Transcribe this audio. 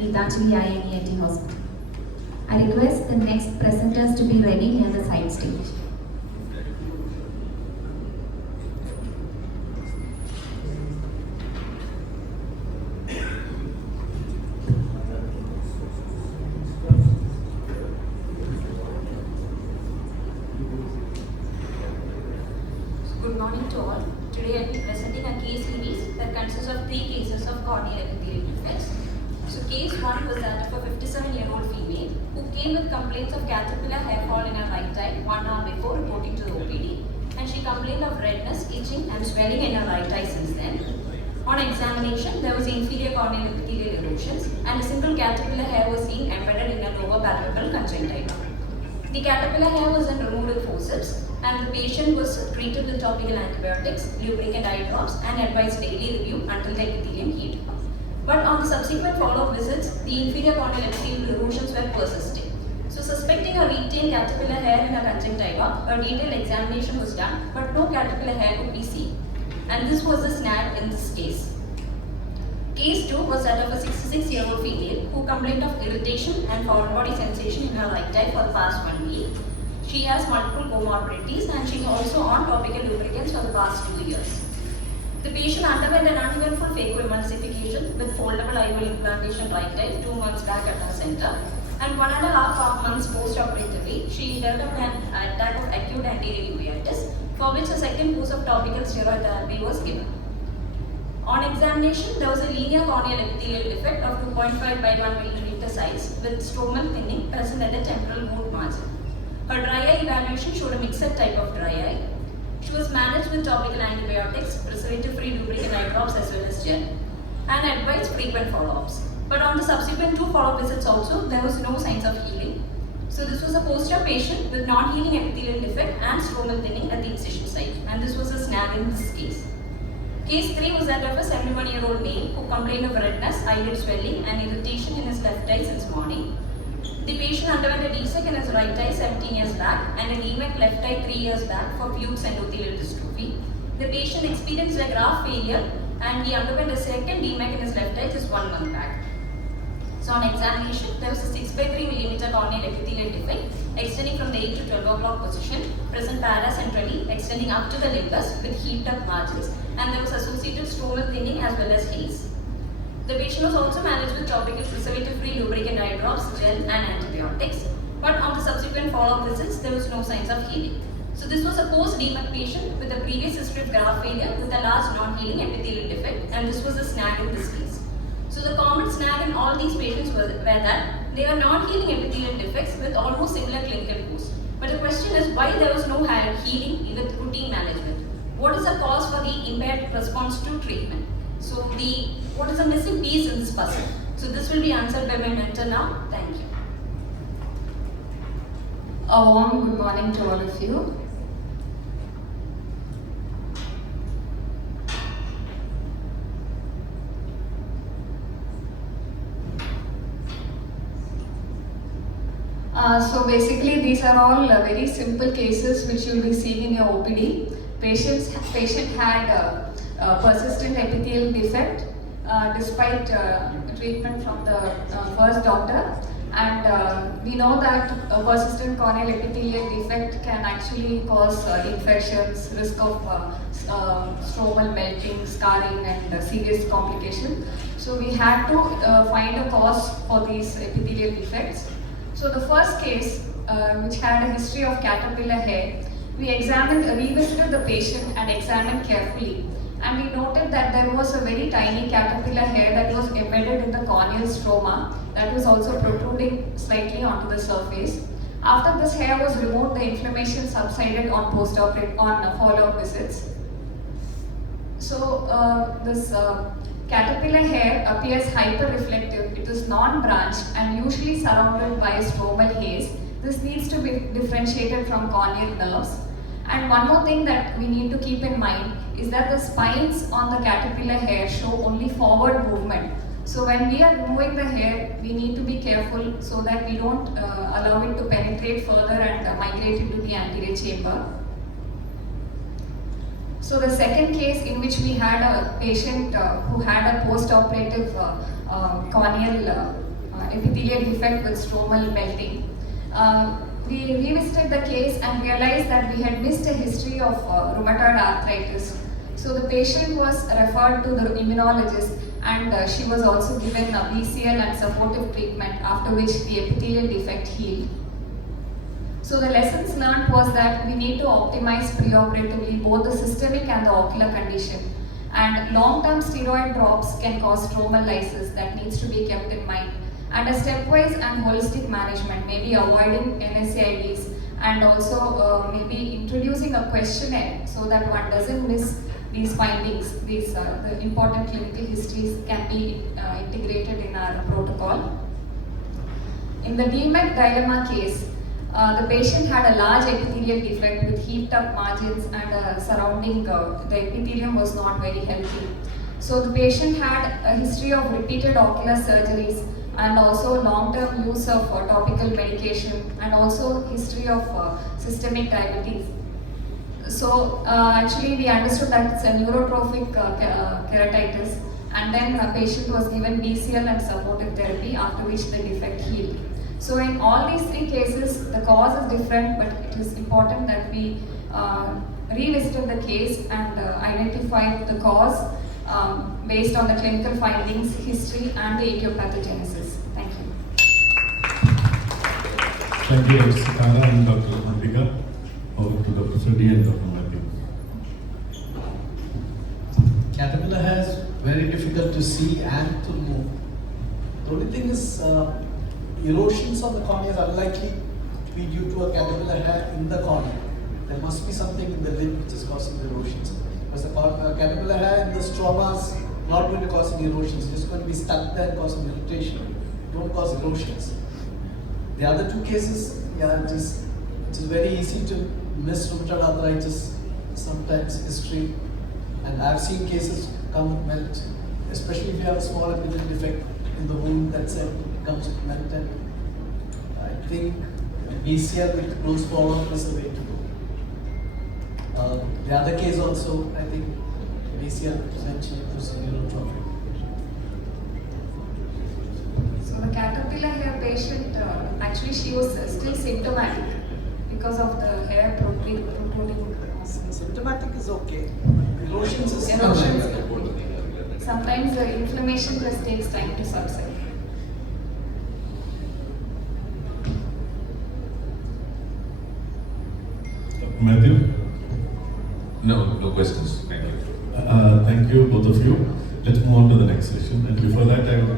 Gitanjali INET Hospital. I request the next presenters to be ready near the side stage. Good morning to all. Today I will be presenting a case series that consists of 3 cases of corneal epithelial defects. So case 1 was that of a 57-year-old female who came with complaints of caterpillar hair fall in her right eye 1 hour before reporting to the OPD, and she complained of redness, itching and swelling in her right eye since then. On examination, there was inferior corneal epithelial erosions and a single caterpillar hair was seen embedded in her lower palpebral conjunctiva. The caterpillar hair was then removed with forceps, and the patient was treated with topical antibiotics, lubricant eye drops, and advised daily review until the epithelium healed. But on the subsequent follow-up visits, the inferior corneal epithelial erosions were persisting. So, suspecting a retained caterpillar hair in her conjunctiva, a detailed examination was done, but no caterpillar hair could be seen. And this was the snag in this case. Case 2 was that of a 66-year-old female who complained of irritation and foreign body sensation in her right eye for the past 1 week. She has multiple comorbidities and she is also on topical lubricants for the past 2 years. The patient underwent an uneventful phacoemulsification with foldable IOL implantation right eye 2 months back at her center, and 1.5 months post-operatively, she developed an attack of acute anterior uveitis, for which a second course of topical steroid therapy was given. On examination, there was a linear corneal epithelial defect of 2.5 by 1 mm size with stromal thinning present at the temporal boot margin. Her dry eye evaluation showed a mixed type of dry eye. She was managed with topical antibiotics, preservative-free lubricant eye drops as well as gel, and advised frequent follow-ups. But on the subsequent 2 follow-up visits also, there was no signs of healing. So this was a post-op patient with non-healing epithelial defect and stromal thinning at the incision site, and this was a snag in this case. Case 3 was that of a 71-year-old male who complained of redness, eyelid swelling and irritation in his left eye since morning. The patient underwent a DSEK in his right eye 17 years back and an EMEC left eye 3 years back for Fuchs endothelial dystrophy. The patient experienced a graft failure and he underwent a second EMEC in his left eye just 1 month back. So on examination, there was a 6 by 3 mm corneal epithelial defect extending from the 8 to 12 o'clock position, present paracentrally, extending up to the limbus with heaped up margins, and there was associated stromal thinning as well as haze. The patient was also managed with topical preservative-free lubricant eye drops, gel and antibiotics, but on the subsequent follow-up visits, there was no signs of healing. So this was a post-DMEC patient with a previous history of graft failure with a large non-healing epithelial defect, and this was a snag in this case. So the common snag in all these patients were that they are non-healing epithelial defects with almost similar clinical course. But the question is why there was no healing with routine management. What is the cause for the impaired response to treatment? So what is the missing piece in this puzzle? So this will be answered by my mentor now. Thank you. A warm good morning to all of you. So basically these are all very simple cases which you will be seeing in your OPD. Patient had persistent epithelial defect despite treatment from the first doctor, and we know that a persistent corneal epithelial defect can actually cause infections, risk of stromal melting, scarring and serious complications. So we had to find a cause for these epithelial defects. So the first case, which had a history of caterpillar hair, we revisited the patient and examined carefully, and we noted that there was a very tiny caterpillar hair that was embedded in the corneal stroma that was also protruding slightly onto the surface. After this hair was removed, the inflammation subsided on follow-up visits. So this caterpillar hair appears hyperreflective. It is non-branched and usually surrounded by a stromal haze. This needs to be differentiated from corneal nerves. And one more thing that we need to keep in mind is that the spines on the caterpillar hair show only forward movement. So when we are removing the hair, we need to be careful so that we don't allow it to penetrate further and migrate into the anterior chamber. So the second case in which we had a patient who had a post-operative corneal epithelial defect with stromal melting. We revisited the case and realized that we had missed a history of rheumatoid arthritis. So the patient was referred to the immunologist, and she was also given a BCL and supportive treatment, after which the epithelial defect healed. So the lessons learned was that we need to optimize preoperatively both the systemic and the ocular condition. And long-term steroid drops can cause stromal lysis that needs to be kept in mind. And a stepwise and holistic management, maybe avoiding NSAIDs and also maybe introducing a questionnaire so that one doesn't miss these findings. These the important clinical histories can be integrated in our protocol. In the DMEC dilemma case, the patient had a large epithelial defect with heaped up margins and surrounding the epithelium was not very healthy. So the patient had a history of repeated ocular surgeries and also long-term use of topical medication and also history of systemic diabetes. So actually we understood that it's a neurotrophic keratitis, and then the patient was given BCL and supportive therapy, after which the defect healed. So in all these three cases, the cause is different, but it is important that we revisited the case and identified the cause based on the clinical findings, history, and the etiopathogenesis. Thank you. Thank you, Dr. Sikara and Dr. Ambika. Over to Dr. Freddy and Dr. Matthew. Caterpillar hair is very difficult to see and to move. The only thing is erosions on the cornea are unlikely to be due to a caterpillar hair in the cornea. There must be something in the lip which is causing the erosions. Because the caterpillar hair in the stroma is not going to cause any erosions, it's just going to be stuck there and causing irritation. Don't cause erosions. The other two cases, yeah, it is very easy to miss rheumatoid arthritis, sometimes history, and I've seen cases come with melt, especially if you have a small epithelial defect in the wound that said it comes with melt, and I think BCL with close follow-up is the way to go. The other case also, I think BCL potentially was neurotrophic. So the caterpillar hair patient, actually she was still symptomatic because of the hair protruding. Symptomatic is okay. Erosions is Erosions. Sometimes the inflammation just takes time to subside. Dr. Matthew? No questions. Thank you. Thank you, both of you. Let's move on to the next session. And before that, I would